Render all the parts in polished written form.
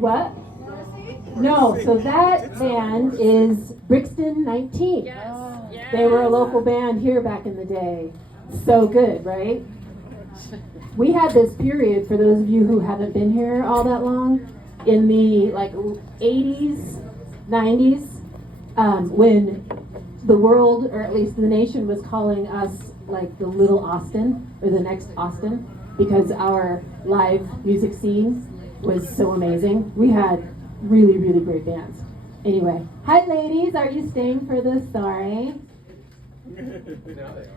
What? No, so that band is Brixton 19. Yes. They were a local band here back in the day. So good, right? We had this period, for those of you who haven't been here all that long, in the 80s, 90s, when the world, or at least the nation, was calling us like the little Austin, or the next Austin, because our live music scene was so amazing. We had really, really great bands. Anyway, hi ladies, are you staying for the story?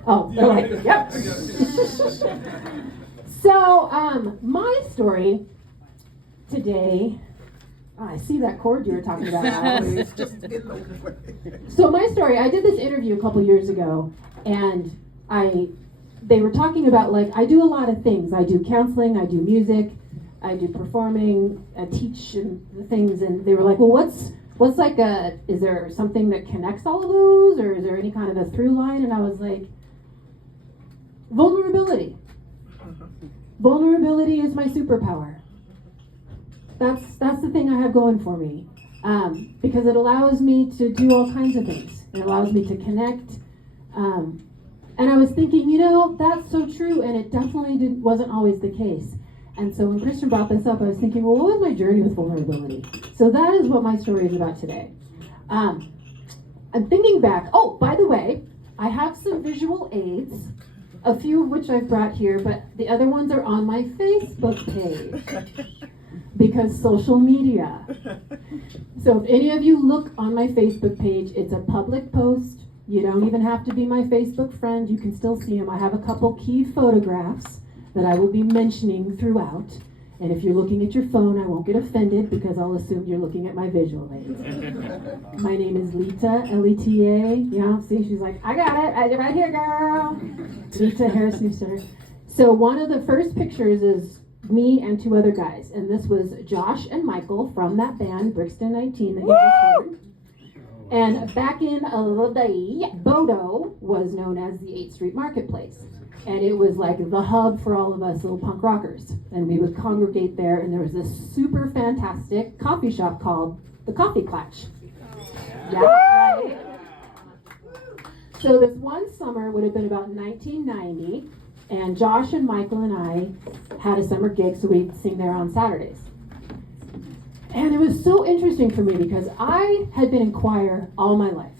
Oh, okay, yep. So, my story today, I see that chord you were talking about, Alex. So my story, I did this interview a couple years ago, and they were talking about, I do a lot of things. I do counseling, I do music, I do performing, I teach and the things, and they were like, well, what's is there something that connects all of those, or is there any kind of a through line? And I was like, vulnerability. Vulnerability is my superpower. That's the thing I have going for me, because it allows me to do all kinds of things. It allows me to connect, and I was thinking, that's so true, and it definitely wasn't always the case. And so when Christian brought this up, I was thinking, well, what was my journey with vulnerability? So that is what my story is about today. I'm thinking back. Oh, by the way, I have some visual aids, a few of which I've brought here, but the other ones are on my Facebook page. Because social media. So if any of you look on my Facebook page, it's a public post. You don't even have to be my Facebook friend. You can still see them. I have a couple key photographs that I will be mentioning throughout. And if you're looking at your phone, I won't get offended because I'll assume you're looking at my visual aids. My name is Leta, L-E-T-A. Yeah, see, she's like, I got it. Right here, girl. Leta Harris News Center. So one of the first pictures is me and two other guys. And this was Josh and Michael from that band, Brixton 19, that you just heard. And back in the day, Bodo was known as the 8th Street Marketplace. And it was like the hub for all of us little punk rockers. And we would congregate there, and there was this super fantastic coffee shop called the Coffee Klatch. Yeah, right? So this one summer would have been about 1990, and Josh and Michael and I had a summer gig, so we'd sing there on Saturdays. And it was so interesting for me because I had been in choir all my life,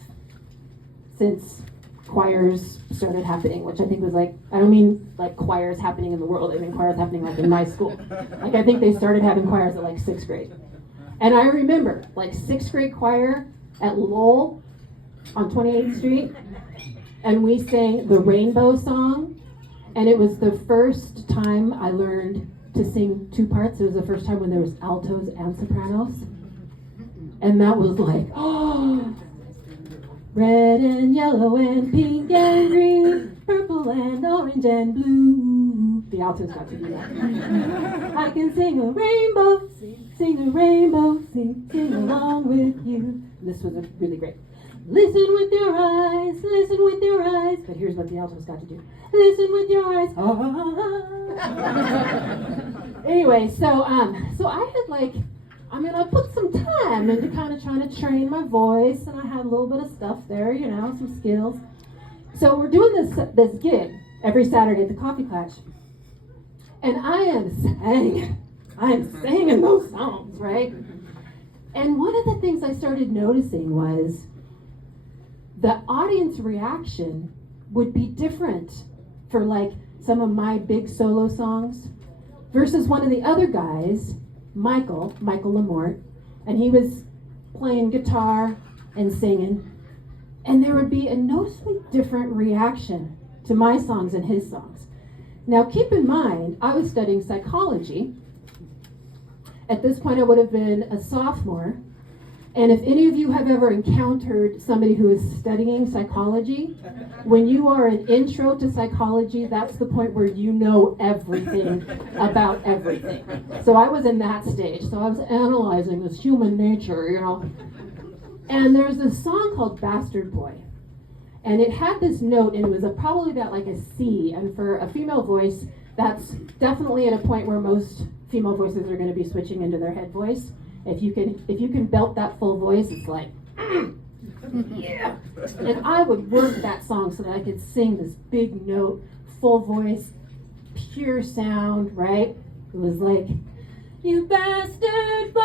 since choirs started happening, which I think was I don't mean like choirs happening in the world, I mean choirs happening in my school. I think they started having choirs at 6th grade. And I remember 6th grade choir at Lowell on 28th Street, and we sang the Rainbow Song, and it was the first time I learned to sing two parts. It was the first time when there was altos and sopranos. And that was oh, red and yellow and pink and green, purple and orange and blue. The altos got to do that. I can sing a rainbow, sing a rainbow, sing along with you. This was really great. Listen with your eyes, listen with your eyes. But here's what the altos got to do. Listen with your eyes. Anyway, so I had I put some time into kind of trying to train my voice, and I had a little bit of stuff there, some skills. So we're doing this gig every Saturday at the Coffee Klatch, and I am singing those songs, right? And one of the things I started noticing was the audience reaction would be different for some of my big solo songs versus one of the other guys, Michael Lamort, and he was playing guitar and singing, and there would be a noticeably different reaction to my songs and his songs. Now keep in mind, I was studying psychology. At this point I would have been a sophomore, and if any of you have ever encountered somebody who is studying psychology, when you are an intro to psychology, that's the point where you know everything about everything. So I was in that stage. So I was analyzing this human nature, And there's this song called Bastard Boy. And it had this note, and it was probably about a C. And for a female voice, that's definitely at a point where most female voices are going to be switching into their head voice. If you can belt that full voice, it's like, yeah. And I would work that song so that I could sing this big note, full voice, pure sound, right? It was like, you bastard boy,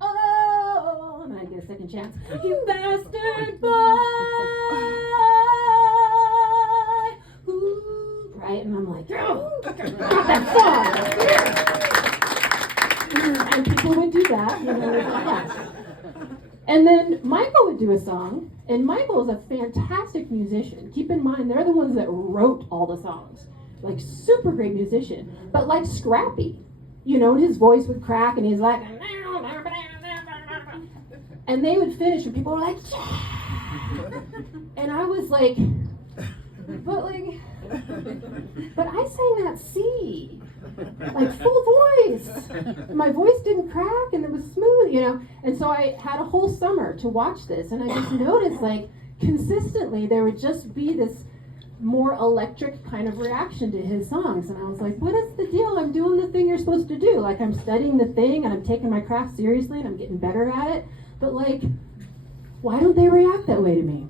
oh, and I get a second chance. You bastard boy, ooh, right? And I'm like, oh, got that song. And people would do that, yeah. And then Michael would do a song, and Michael is a fantastic musician. Keep in mind, they're the ones that wrote all the songs. Like, super great musician, but like scrappy. And his voice would crack, and he's like, and they would finish, and people were like, yeah! And I was like, but I sang that C, like full voice. My voice didn't crack, and it was smooth, And so I had a whole summer to watch this, and I just noticed, like, consistently there would just be this more electric kind of reaction to his songs. And I was like, what is the deal? I'm doing the thing you're supposed to do. Like, I'm studying the thing, and I'm taking my craft seriously, and I'm getting better at it. But, like, why don't they react that way to me?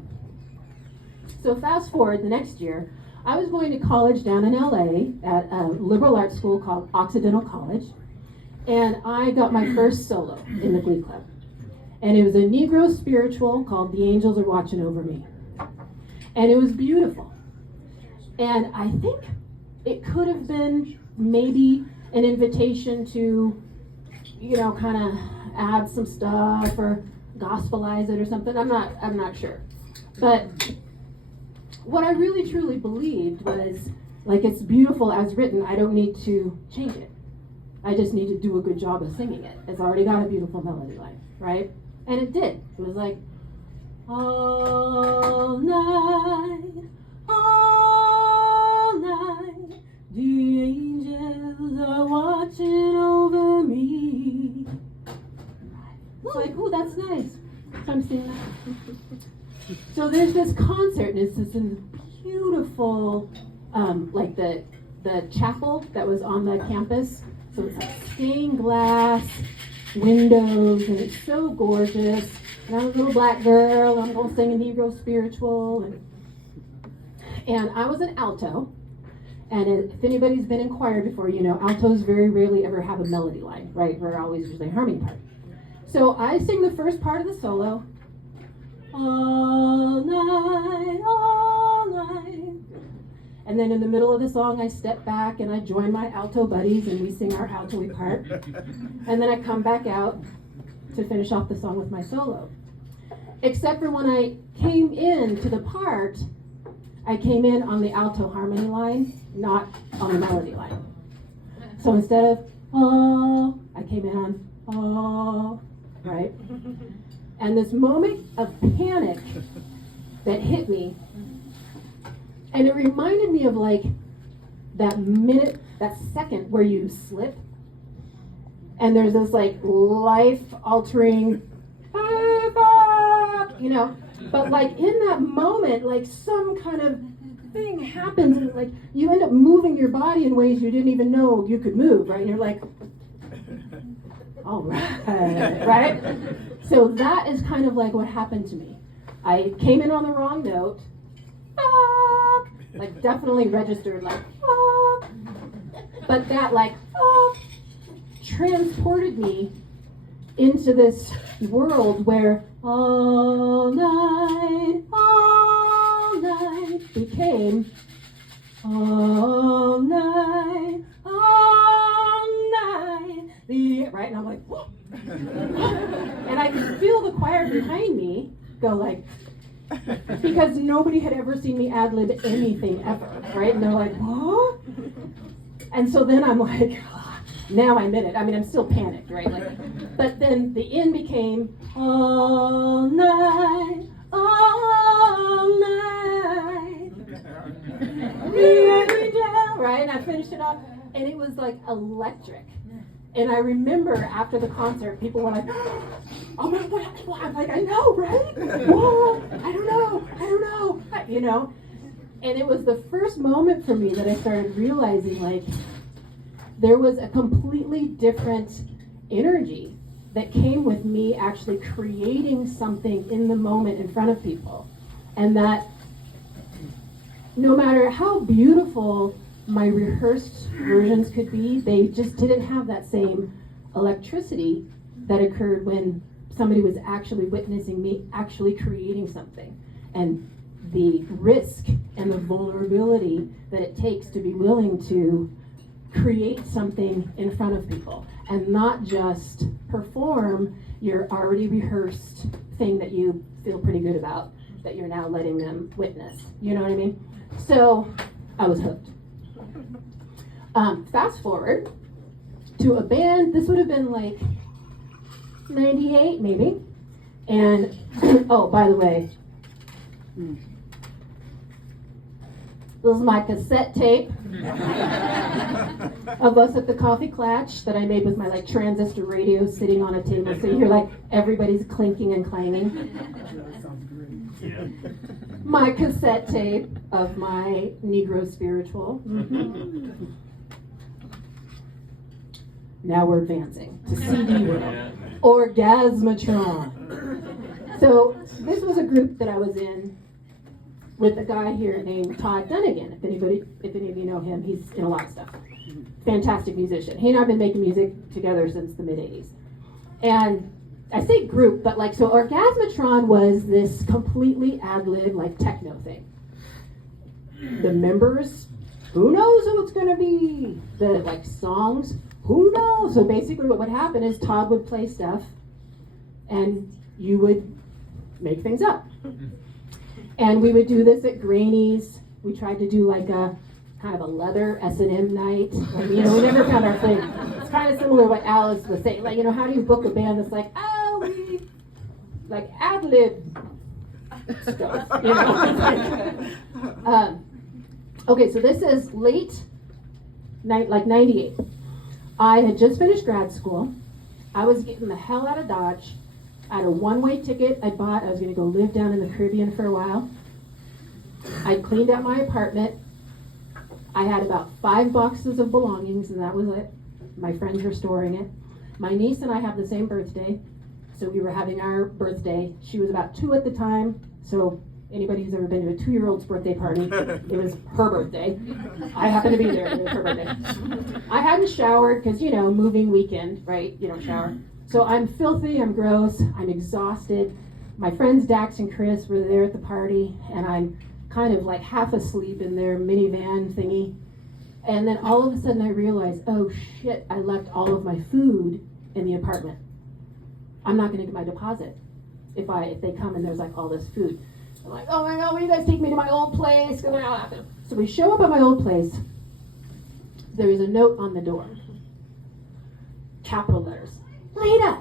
So fast forward the next year, I was going to college down in LA at a liberal arts school called Occidental College, and I got my first solo in the Glee Club. And it was a Negro spiritual called The Angels Are Watching Over Me. And it was beautiful. And I think it could have been maybe an invitation to, kind of add some stuff or gospelize it or something. I'm not sure. But what I really truly believed was, like, it's beautiful as written. I don't need to change it. I just need to do a good job of singing it. It's already got a beautiful melody line, right? And it did. It was like, all night, the angels are watching over me. It's like, oh, that's nice. So I'm singing that. So there's this concert, and it's this beautiful, like the chapel that was on the campus. So it's like stained glass windows, and it's so gorgeous. And I'm a little black girl. I'm going to sing a Negro spiritual, and I was an alto. And if anybody's been in choir before, altos very rarely ever have a melody line, right? We're always usually a harmony part. So I sing the first part of the solo. All night. And then in the middle of the song, I step back and I join my alto buddies, and we sing our alto-y part. And then I come back out to finish off the song with my solo. Except for when I came in to the part, I came in on the alto harmony line, not on the melody line. So instead of, oh, I came in on, oh, right? And this moment of panic that hit me, and it reminded me of, like, that minute, that second where you slip, and there's this, like, life-altering, but, like, in that moment, like, some kind of thing happens, and, like, you end up moving your body in ways you didn't even know you could move, right? And you're like, all right, right? So that is kind of like what happened to me. I came in on the wrong note, like, definitely registered, like, but that, like, transported me into this world where all night became all night, right? And I'm like, whoa. And I could feel the choir behind me go like, because nobody had ever seen me ad-lib anything ever, right? And they're like, what? And so then I'm like, now I'm in it. I mean, I'm still panicked, right? Like, but then the end became all night, right? And I finished it off, and it was like electric. And I remember after the concert, people were like, oh my God, I'm like, I know, right? Whoa, I don't know, you know? And it was the first moment for me that I started realizing, like, there was a completely different energy that came with me actually creating something in the moment in front of people. And that no matter how beautiful my rehearsed versions could be, they just didn't have that same electricity that occurred when somebody was actually witnessing me actually creating something. And the risk and the vulnerability that it takes to be willing to create something in front of people and not just perform your already rehearsed thing that you feel pretty good about that you're now letting them witness. You know what I mean? So I was hooked. Fast forward to a band, this would have been like 98 maybe. And oh, by the way, this is my cassette tape of us at the Coffee Klatch that I made with my like transistor radio sitting on a table. So you hear like everybody's clinking and clanging. That sounds great. Yeah. My cassette tape of my Negro spiritual. Now we're advancing to CD world. Orgasmatron. So this was a group that I was in with a guy here named Todd Dunnigan. If any of you know him, he's in a lot of stuff. Fantastic musician. He and I have been making music together since the mid-'80s. And I say group, but like, so Orgasmatron was this completely ad-lib, like techno thing. The members, who knows who it's gonna be? The like songs, who knows? So basically what would happen is Todd would play stuff and you would make things up. And we would do this at Graney's. We tried to do like a kind of a leather S&M night. Like, you know, we never found our thing. It's kind of similar to what Alice was saying. Like, you know, how do you book a band that's like, oh, we like ad-lib stuff, you know? Okay, so this is late, like 98. I had just finished grad school. I was getting the hell out of Dodge. I had a one-way ticket I bought. I was going to go live down in the Caribbean for a while. I cleaned out my apartment. I had about 5 boxes of belongings, and that was it. My friends were storing it. My niece and I have the same birthday, so we were having our birthday. She was about 2 at the time, so anybody who's ever been to a 2-year-old's birthday party, it was her birthday. I happened to be there. It was her birthday. I hadn't showered because, you know, moving weekend, right? You don't shower. So I'm filthy, I'm gross, I'm exhausted. My friends Dax and Chris were there at the party, and I'm kind of like half asleep in their minivan thingy. And then all of a sudden I realized, oh shit, I left all of my food in the apartment. I'm not gonna get my deposit if they come and there's like all this food. I'm like, oh my God, will you guys take me to my old place? So we show up at my old place. There is a note on the door. Capital letters. Leta,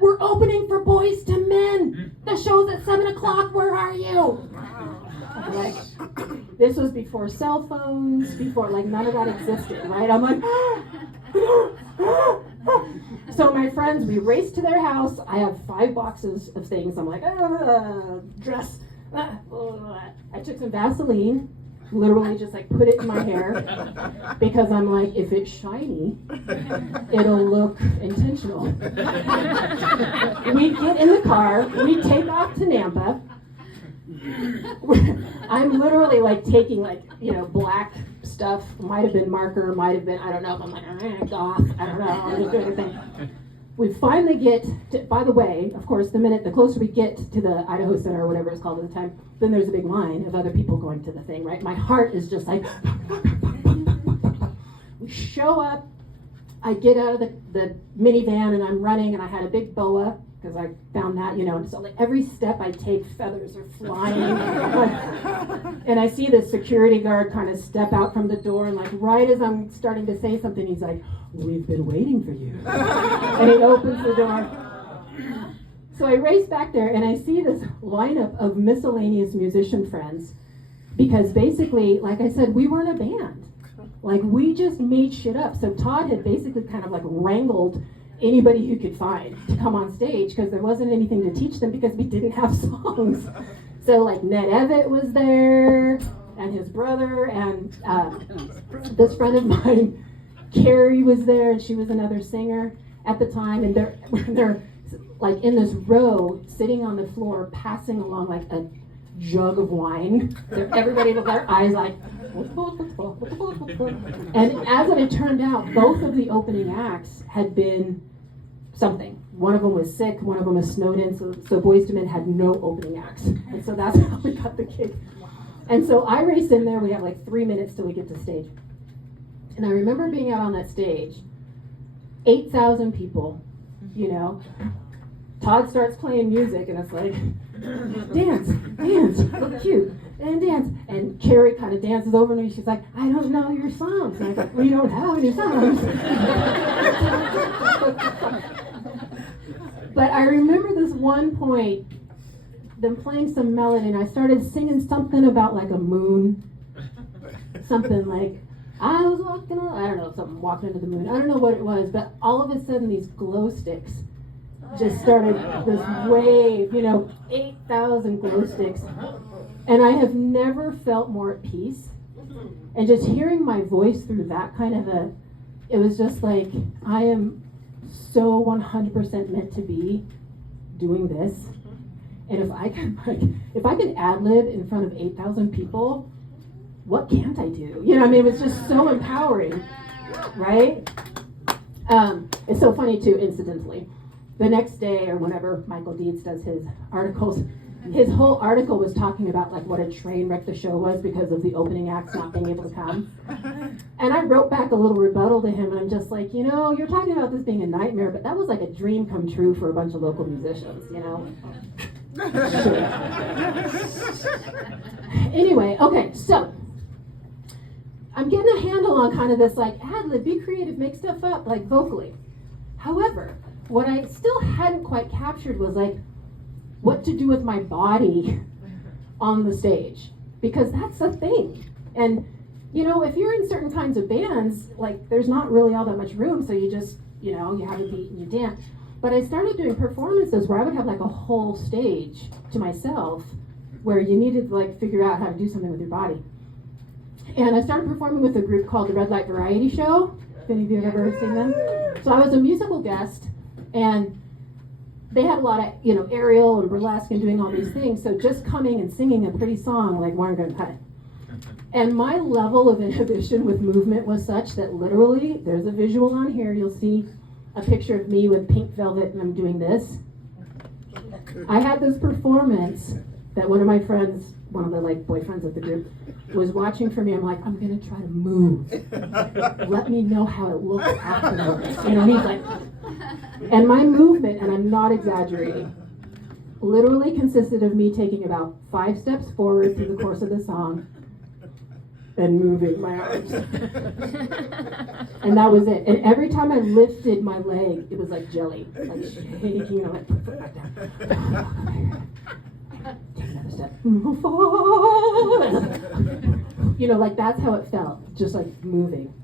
we're opening for Boys to Men. The show's at 7 o'clock. Where are you? Like, this was before cell phones, before like none of that existed, right? I'm like, so my friends, we race to their house. I have 5 boxes of things. I'm like, dress. I took some Vaseline, literally just like put it in my hair because I'm like, if it's shiny, it'll look intentional. We get in the car, we take off to Nampa. I'm literally like taking like, you know, black stuff, might have been marker, might have been, I don't know, I'm like, goth, I don't know, I'm just doing a thing. We finally get to, by the way, of course, the closer we get to the Idaho Center or whatever it's called at the time, then there's a big line of other people going to the thing, right? My heart is just like, we show up, I get out of the minivan and I'm running and I had a big boa because I found that, you know, and so like every step I take, feathers are flying. And I see the security guard kind of step out from the door and like right as I'm starting to say something, he's like, we've been waiting for you. And he opens the door. So I race back there and I see this lineup of miscellaneous musician friends because basically, like I said, we weren't a band. Like we just made shit up. So Todd had basically kind of like wrangled anybody who could find to come on stage because there wasn't anything to teach them because we didn't have songs. So like Ned Evett was there and his brother and this friend of mine Carrie was there, and she was another singer at the time, and they're like in this row, sitting on the floor, passing along like a jug of wine. Everybody with their eyes like, and as it had turned out, both of the opening acts had been something. One of them was sick, one of them was snowed in, so Boyz II Men had no opening acts. And so that's how we got the gig. And so I race in there, we have like 3 minutes till we get to stage. And I remember being out on that stage, 8,000 people, you know. Todd starts playing music, and it's like, dance, look cute, and dance. And Carrie kind of dances over to me. She's like, I don't know your songs. And I'm like, we don't have any songs. But I remember this one point, them playing some melody, and I started singing something about like a moon. Something like, I was walking, I don't know, something walking into the moon. I don't know what it was, but all of a sudden these glow sticks just started this wave, 8,000 glow sticks. And I have never felt more at peace. And just hearing my voice through that kind of it was just like, I am so 100% meant to be doing this. And if I can ad-lib in front of 8,000 people, what can't I do? It was just so empowering, right? It's so funny too, incidentally. The next day or whenever Michael Dietz does his articles, his whole article was talking about like what a train wreck the show was because of the opening acts not being able to come. And I wrote back a little rebuttal to him, and I'm just like, you're talking about this being a nightmare, but that was like a dream come true for a bunch of local musicians, Anyway, okay, so I'm getting a handle on kind of this like ad-lib, be creative, make stuff up, like vocally. However, what I still hadn't quite captured was like what to do with my body on the stage, because that's a thing. And if you're in certain kinds of bands, like there's not really all that much room, so you just you have a beat and you dance. But I started doing performances where I would have like a whole stage to myself where you needed to like figure out how to do something with your body. And I started performing with a group called the Red Light Variety Show, if any of you have ever seen them. So I was a musical guest, and they had a lot of, aerial and burlesque and doing all these things. So just coming and singing a pretty song, like, weren't going to cut it. And my level of inhibition with movement was such that literally, there's a visual on here, you'll see a picture of me with pink velvet, and I'm doing this. I had this performance that one of my friends, one of the like boyfriends of the group, was watching for me. I'm like, I'm gonna try to move. Let me know how it looks afterwards. He's like, and my movement, and I'm not exaggerating, literally consisted of me taking about 5 steps forward through the course of the song and moving my arms. And that was it. And every time I lifted my leg, it was like jelly, like shaking, like put it back down. Take another step. Move forward. Like that's how it felt, just like moving.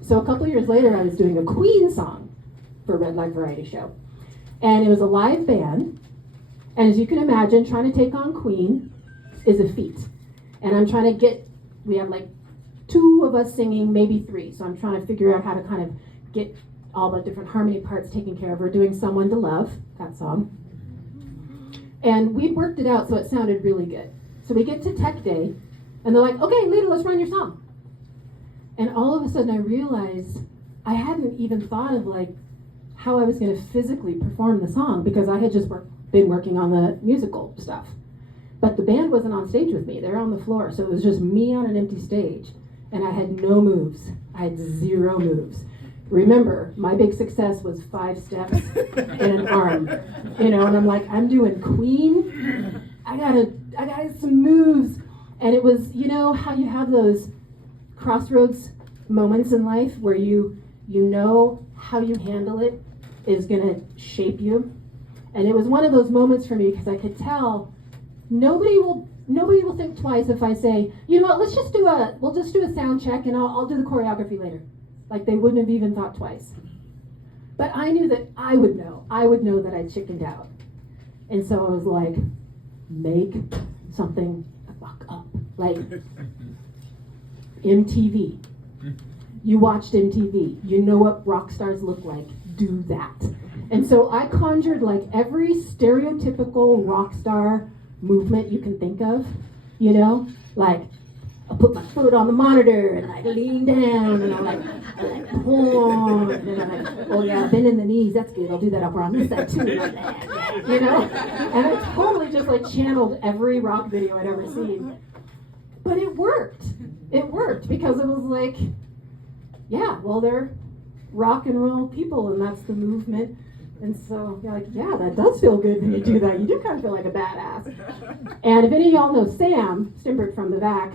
So a couple years later, I was doing a Queen song for Red Light Variety Show. And it was a live band. And as you can imagine, trying to take on Queen is a feat. And I'm trying to we have like 2 of us singing, maybe 3. So I'm trying to figure out how to kind of get all the different harmony parts taken care of. We're doing Someone to Love, that song. And we'd worked it out so it sounded really good. So we get to Tech Day, and they're like, okay, Leta, let's run your song. And all of a sudden I realized I hadn't even thought of like how I was going to physically perform the song, because I had just been working on the musical stuff. But the band wasn't on stage with me. They were on the floor. So it was just me on an empty stage. And I had no moves. I had 0 moves. Remember, my big success was 5 steps and an arm. And I'm like, I'm doing Queen. I got some moves. And it was, how you have those crossroads moments in life where you know how you handle it is gonna shape you. And it was one of those moments for me, because I could tell nobody will think twice if I say, you know what, we'll just do a sound check and I'll do the choreography later. Like they wouldn't have even thought twice. But I knew that I would know that I chickened out. And so I was like, make something the fuck up. Like MTV. You watched MTV. You know what rock stars look like. Do that. And so I conjured like every stereotypical rock star movement you can think of, you know, like I'll put my foot on the monitor and I lean down and I like horn and I'm like, oh yeah, bend in the knees, that's good. I'll do that over on this side too, like that, you know. And I totally just like channeled every rock video I'd ever seen. But it worked. It worked because it was like, yeah, well, they're rock and roll people and that's the movement. And so you're like, yeah, that does feel good when you do that. You do kind of feel like a badass. And if any of y'all know Sam Stimbert from the back,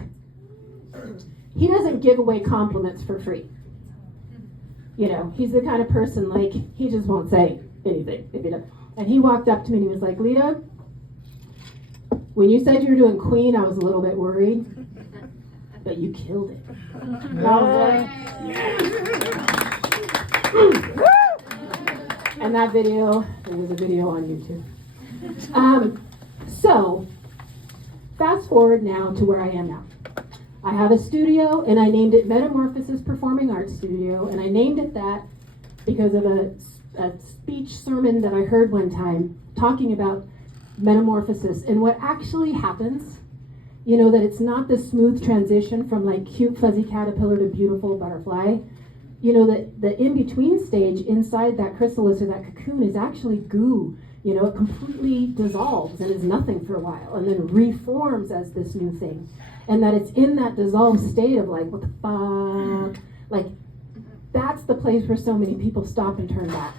he doesn't give away compliments for free. You know, he's the kind of person like, he just won't say anything. If you know. And he walked up to me and he was like, Leta, when you said you were doing Queen, I was a little bit worried, but you killed it. And I was like, and that video, there was a video on YouTube. So, fast forward now to where I am now. I have a studio, and I named it Metamorphosis Performing Arts Studio, and I named it that because of a speech sermon that I heard one time talking about metamorphosis and what actually happens. You know, that it's not the smooth transition from like cute fuzzy caterpillar to beautiful butterfly. You know, that the in-between stage inside that chrysalis or that cocoon is actually goo. You know, it completely dissolves and is nothing for a while and then reforms as this new thing. And that it's in that dissolved state of like, what the fuck? Like, that's the place where so many people stop and turn back.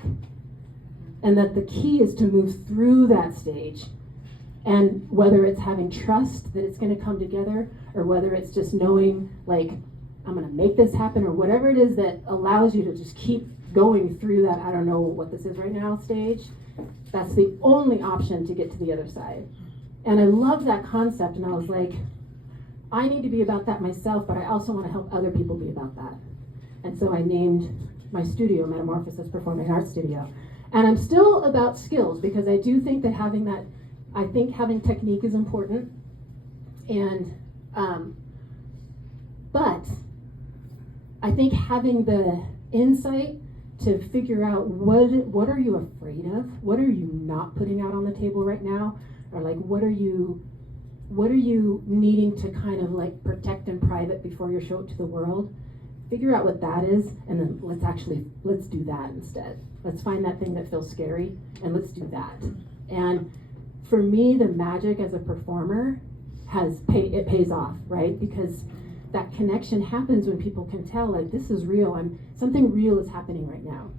And that the key is to move through that stage. And whether it's having trust that it's going to come together, or whether it's just knowing, like, I'm going to make this happen, or whatever it is that allows you to just keep going through that, I don't know what this is right now, stage, that's the only option to get to the other side. And I love that concept, and I was like, I need to be about that myself, but I also want to help other people be about that. And so I named my studio Metamorphosis Performing Arts Studio. And I'm still about skills, because I do think that having technique is important. And, but I think having the insight to figure out what are you afraid of? What are you not putting out on the table right now? Or like, what are you needing to kind of like protect in private before you show it to the world? Figure out what that is, and then let's do that instead. Let's find that thing that feels scary, and let's do that. And for me, the magic as a performer pays off, right? Because that connection happens when people can tell, like, this is real, something real is happening right now.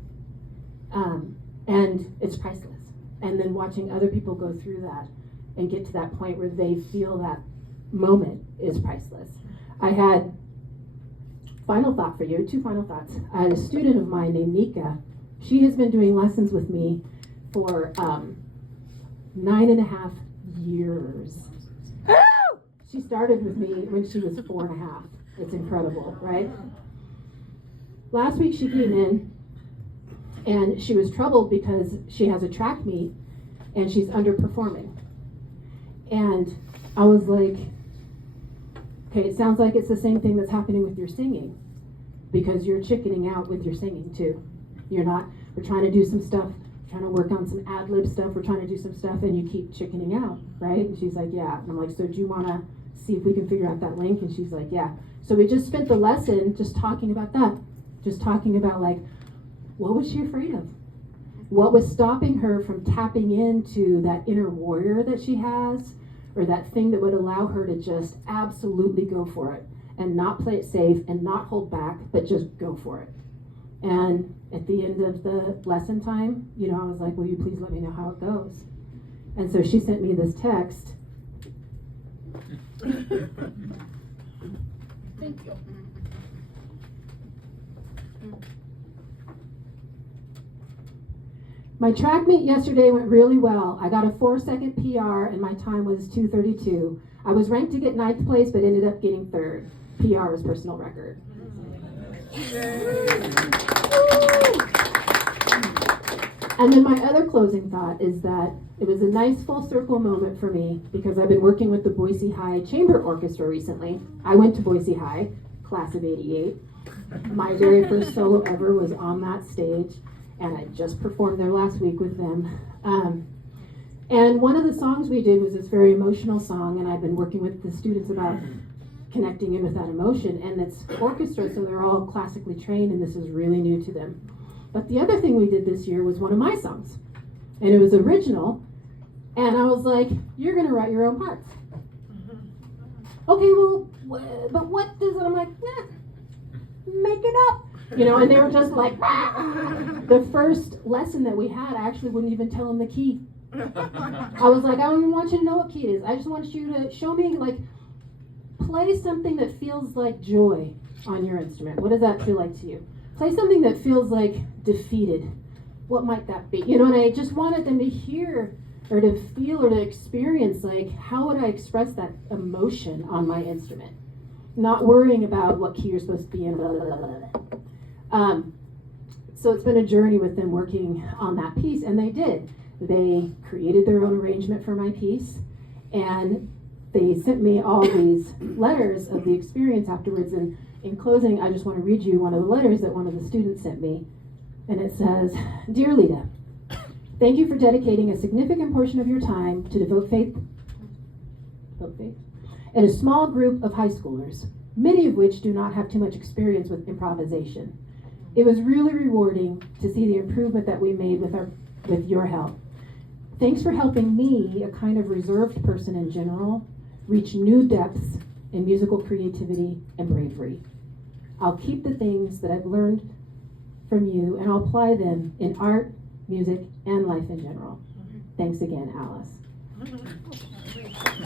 And it's priceless. And then watching other people go through that and get to that point where they feel that moment is priceless. I had final thought for you, 2 final thoughts. I had a student of mine named Nika. She has been doing lessons with me for 9.5 years. She started with me when she was 4.5. It's incredible, right? Last week she came in and she was troubled because she has a track meet and she's underperforming. And I was like, okay, it sounds like it's the same thing that's happening with your singing, because you're chickening out with your singing too. You're not, we're trying to do some stuff, trying to work on some ad-lib stuff, we're trying to do some stuff, and you keep chickening out, right? And she's like, yeah. And I'm like, so do you want to see if we can figure out that link? And she's like, yeah. So we just spent the lesson just talking about that. Just talking about, like, what was she afraid of? What was stopping her from tapping into that inner warrior that she has, or that thing that would allow her to just absolutely go for it and not play it safe and not hold back, but just go for it. And at the end of the lesson time, you know, I was like, will you please let me know how it goes? And so she sent me this text. Thank you. My track meet yesterday went really well. I got a 4-second PR and my time was 2:32. I was ranked to get 9th place, but ended up getting 3rd. PR is personal record. And then my other closing thought is that it was a nice full circle moment for me, because I've been working with the Boise High Chamber Orchestra recently. I went to Boise High, class of '88. My very first solo ever was on that stage, and I just performed there last week with them. And one of the songs we did was this very emotional song, and I've been working with the students about connecting in with that emotion, and it's orchestra, so they're all classically trained, and this is really new to them. But the other thing we did this year was one of my songs, and it was original, and I was like, you're gonna write your own parts. Okay, well, but what does it? I'm like, make it up. You know, and they were just like, the first lesson that we had, I actually wouldn't even tell them the key. I was like, I don't even want you to know what key it is. I just want you to show me, like, play something that feels like joy on your instrument. What does that feel like to you? Play something that feels like defeated. What might that be? You know, and I just wanted them to hear or to feel or to experience, like, how would I express that emotion on my instrument? Not worrying about what key you're supposed to be in, blah, blah, blah, blah. So it's been a journey with them working on that piece, and they did. They created their own arrangement for my piece, and they sent me all these letters of the experience afterwards. And in closing, I just want to read you one of the letters that one of the students sent me. And it says, "Dear Leta, thank you for dedicating a significant portion of your time to devote faith in a small group of high schoolers, many of which do not have too much experience with improvisation. It was really rewarding to see the improvement that we made with your help. Thanks for helping me, a kind of reserved person in general, reach new depths in musical creativity and bravery. I'll keep the things that I've learned from you, and I'll apply them in art, music, and life in general. Thanks again, Alice."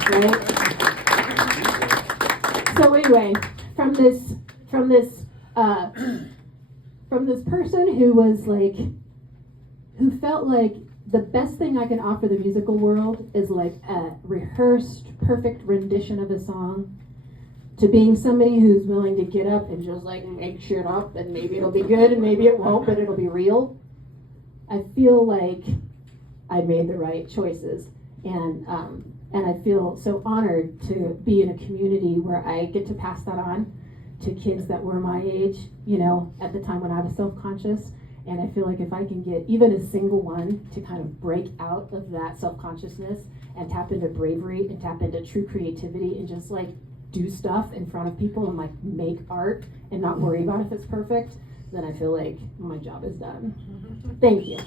Right? So anyway, from this person who was like, who felt like the best thing I can offer the musical world is like a rehearsed, perfect rendition of a song, to being somebody who's willing to get up and just like make shit up, and maybe it'll be good and maybe it won't, but it'll be real. I feel like I made the right choices, and I feel so honored to be in a community where I get to pass that on to kids that were my age, you know, at the time when I was self-conscious. And I feel like if I can get even a single one to kind of break out of that self-consciousness and tap into bravery and tap into true creativity and just like do stuff in front of people and like make art and not worry about if it's perfect, then I feel like my job is done. Thank you.